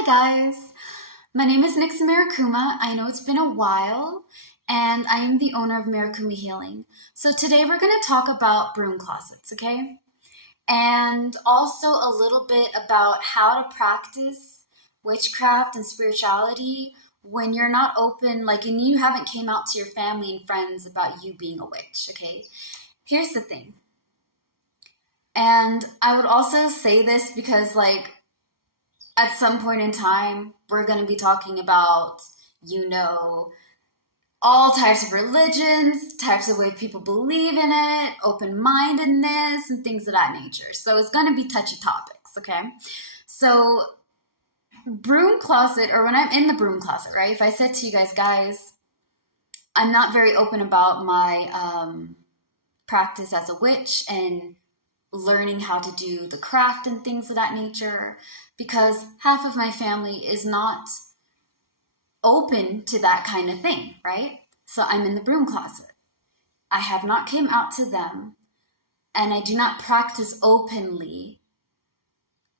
Hi guys, my name is Nix Marikuma. I know it's been a while, and I am the owner of Marikuma Healing. So today we're going to talk about broom closets, okay? And also a little bit about how to practice witchcraft and spirituality when you're not open, and you haven't came out to your family and friends about you being a witch, okay? Here's the thing. And I would also say this because, at some point in time, we're going to be talking about, all types of religions, types of way people believe in it, open-mindedness, and things of that nature. So it's going to be touchy topics, okay? So broom closet, or when I'm in the broom closet, right? If I said to you guys, I'm not very open about my practice as a witch and learning how to do the craft and things of that nature, because half of my family is not open to that kind of thing, right? So I'm in the broom closet. I have not came out to them, and I do not practice openly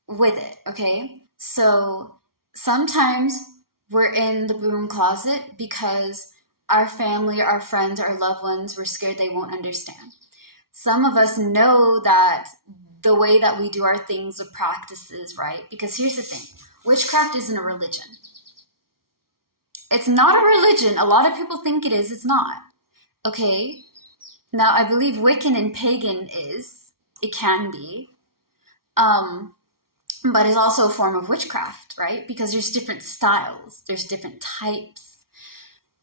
with it, okay? So sometimes we're in the broom closet because our family, our friends, our loved ones, we're scared they won't understand. Some of us know that the way that we do our things or practices, right? Because here's the thing, witchcraft isn't a religion. It's not a religion. A lot of people think it is. It's not. Okay? Now, I believe Wiccan and pagan is. It can be. But it's also a form of witchcraft, right? Because there's different styles. There's different types.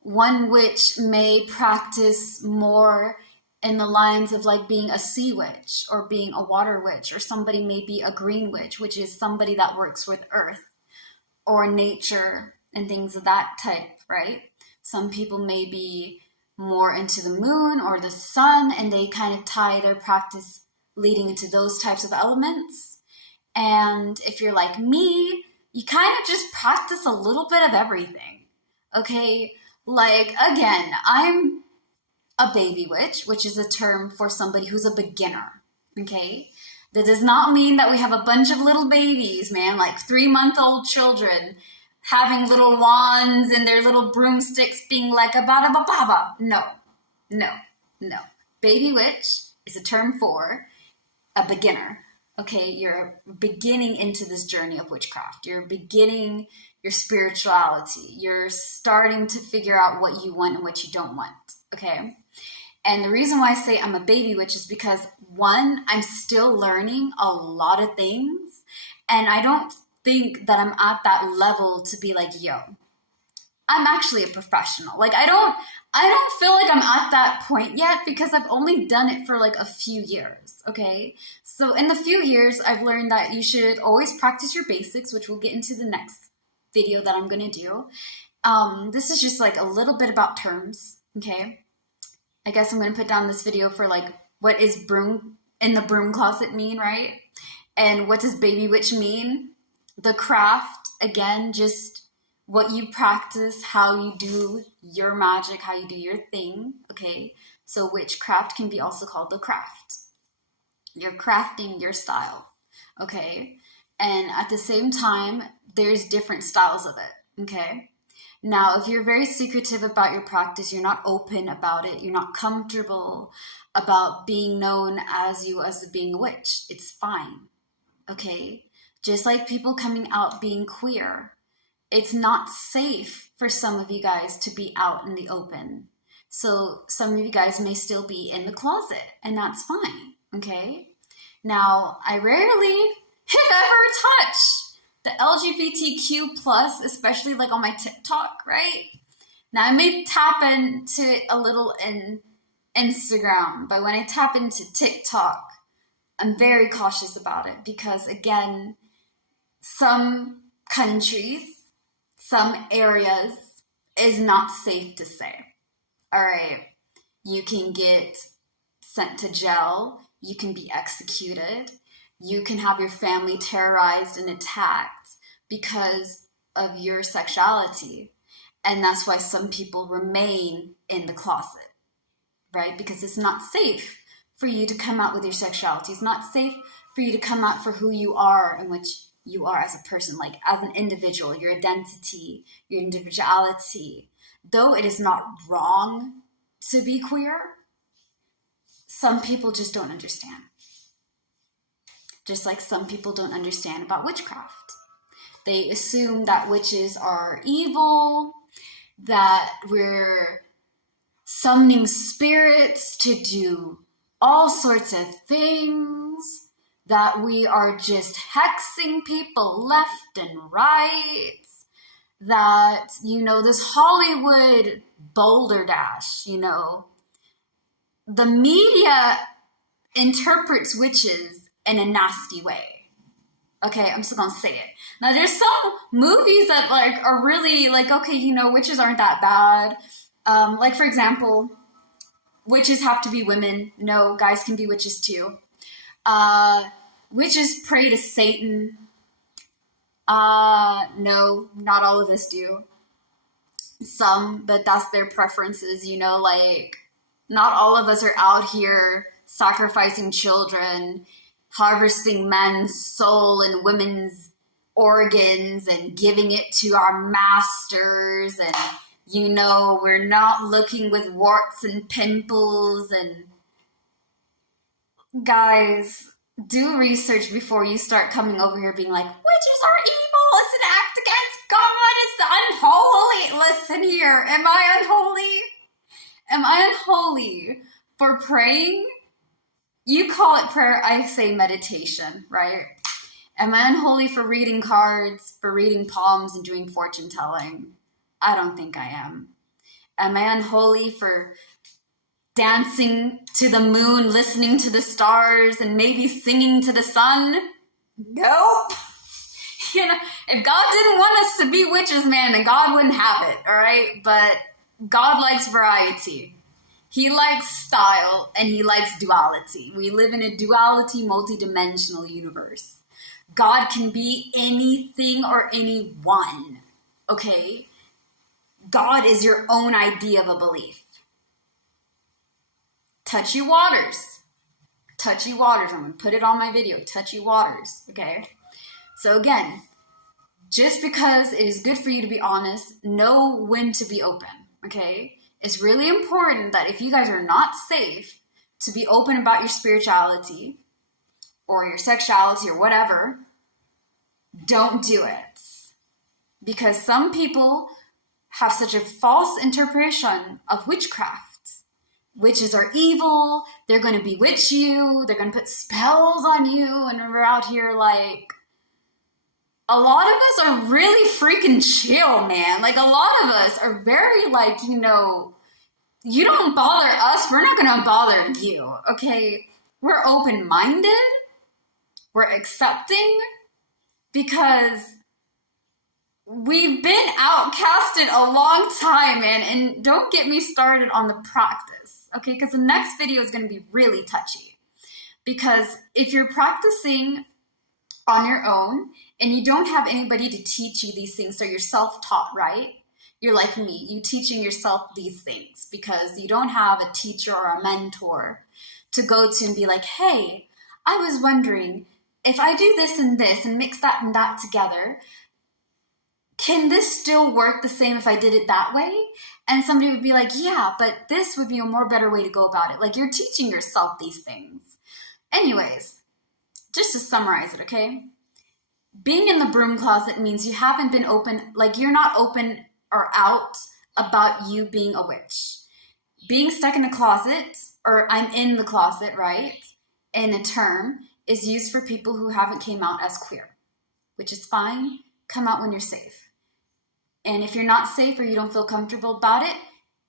One witch may practice more in the lines of being a sea witch or being a water witch, or somebody may be a green witch, which is somebody that works with earth or nature and things of that type, right? Some people may be more into the moon or the sun, and they kind of tie their practice leading into those types of elements. And if you're like me, you kind of just practice a little bit of everything, okay? Again, I'm a baby witch, which is a term for somebody who's a beginner, okay? That does not mean that we have a bunch of little babies, man, 3-month-old children having little wands and their little broomsticks being like a bada ba baba. No. Baby witch is a term for a beginner, okay? You're beginning into this journey of witchcraft. You're beginning your spirituality. You're starting to figure out what you want and what you don't want, okay? And the reason why I say I'm a baby witch is because, one, I'm still learning a lot of things, and I don't think that I'm at that level to be yo, I'm actually a professional. I don't feel like I'm at that point yet, because I've only done it for a few years, okay? So in the few years, I've learned that you should always practice your basics, which we'll get into the next video that I'm going to do. This is just a little bit about terms, okay? I guess I'm going to put down this video for what is broom in the broom closet mean, right? And what does baby witch mean? The craft, again, just what you practice, how you do your magic, how you do your thing, okay? So witchcraft can be also called the craft. You're crafting your style, okay? And at the same time, there's different styles of it, okay? Now, if you're very secretive about your practice, you're not open about it, you're not comfortable about being known as being a witch, it's fine, okay? Just like people coming out being queer, it's not safe for some of you guys to be out in the open. So some of you guys may still be in the closet, and that's fine, okay? Now, I rarely, if ever, touch the LGBTQ plus, especially on my TikTok, right? Now, I may tap into it a little in Instagram, but when I tap into TikTok, I'm very cautious about it because, again, some countries, some areas is not safe to say. All right, you can get sent to jail, you can be executed, you can have your family terrorized and attacked because of your sexuality. And that's why some people remain in the closet, right? Because it's not safe for you to come out with your sexuality. It's not safe for you to come out for who you are and you are as a person, like as an individual, your identity, your individuality. Though it is not wrong to be queer, some people just don't understand. Just like some people don't understand about witchcraft. They assume that witches are evil, that we're summoning spirits to do all sorts of things, that we are just hexing people left and right, that, this Hollywood boulder dash, the media interprets witches in a nasty way. Okay, I'm still gonna say it. Now, there's some movies that are really okay, witches aren't that bad. For example, witches have to be women. No, guys can be witches too. Witches pray to Satan. No, not all of us do. Some, but that's their preferences, not all of us are out here sacrificing children, harvesting men's soul and women's organs and giving it to our masters. And, we're not looking with warts and pimples. And guys, do research before you start coming over here being like, witches are evil. It's an act against God. It's unholy. Listen here. Am I unholy? Am I unholy for praying? You call it prayer, I say meditation, right? Am I unholy for reading cards, for reading palms and doing fortune telling? I don't think I am. Am I unholy for dancing to the moon, listening to the stars, and maybe singing to the sun? Nope. If God didn't want us to be witches, man, then God wouldn't have it, all right? But God likes variety. He likes style, and he likes duality. We live in a duality, multidimensional universe. God can be anything or anyone, okay? God is your own idea of a belief. Touchy waters. Touchy waters. I'm going to put it on my video. Touchy waters, okay? So again, just because it is good for you to be honest, know when to be open, okay? It's really important that if you guys are not safe to be open about your spirituality or your sexuality or whatever, don't do it. Because some people have such a false interpretation of witchcraft. Witches are evil. They're going to bewitch you. They're going to put spells on you. And we're out here a lot of us are really freaking chill, man. A lot of us are very you don't bother us, we're not going to bother you, okay? We're open-minded. We're accepting because we've been outcasted a long time, man. And don't get me started on the practice, okay? Because the next video is going to be really touchy. Because if you're practicing on your own and you don't have anybody to teach you these things, so you're self-taught, right? You're like me, you teaching yourself these things because you don't have a teacher or a mentor to go to and be like, hey, I was wondering if I do this and mix that and that together, can this still work the same if I did it that way? And somebody would be like, yeah, but this would be a more better way to go about it. You're teaching yourself these things. Anyways, just to summarize it, okay? Being in the broom closet means you haven't been open, you're not open or out about you being a witch. Being stuck in a closet, or I'm in the closet, right, in a term, is used for people who haven't came out as queer, which is fine. Come out when you're safe. And if you're not safe or you don't feel comfortable about it,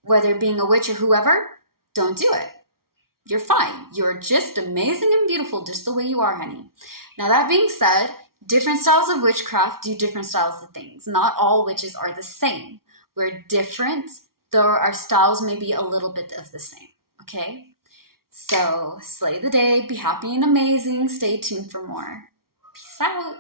whether being a witch or whoever, don't do it. You're fine. You're just amazing and beautiful just the way you are, honey. Now, that being said, different styles of witchcraft do different styles of things. Not all witches are the same. We're different, though our styles may be a little bit of the same, okay? So, slay the day, be happy and amazing. Stay tuned for more. Peace out.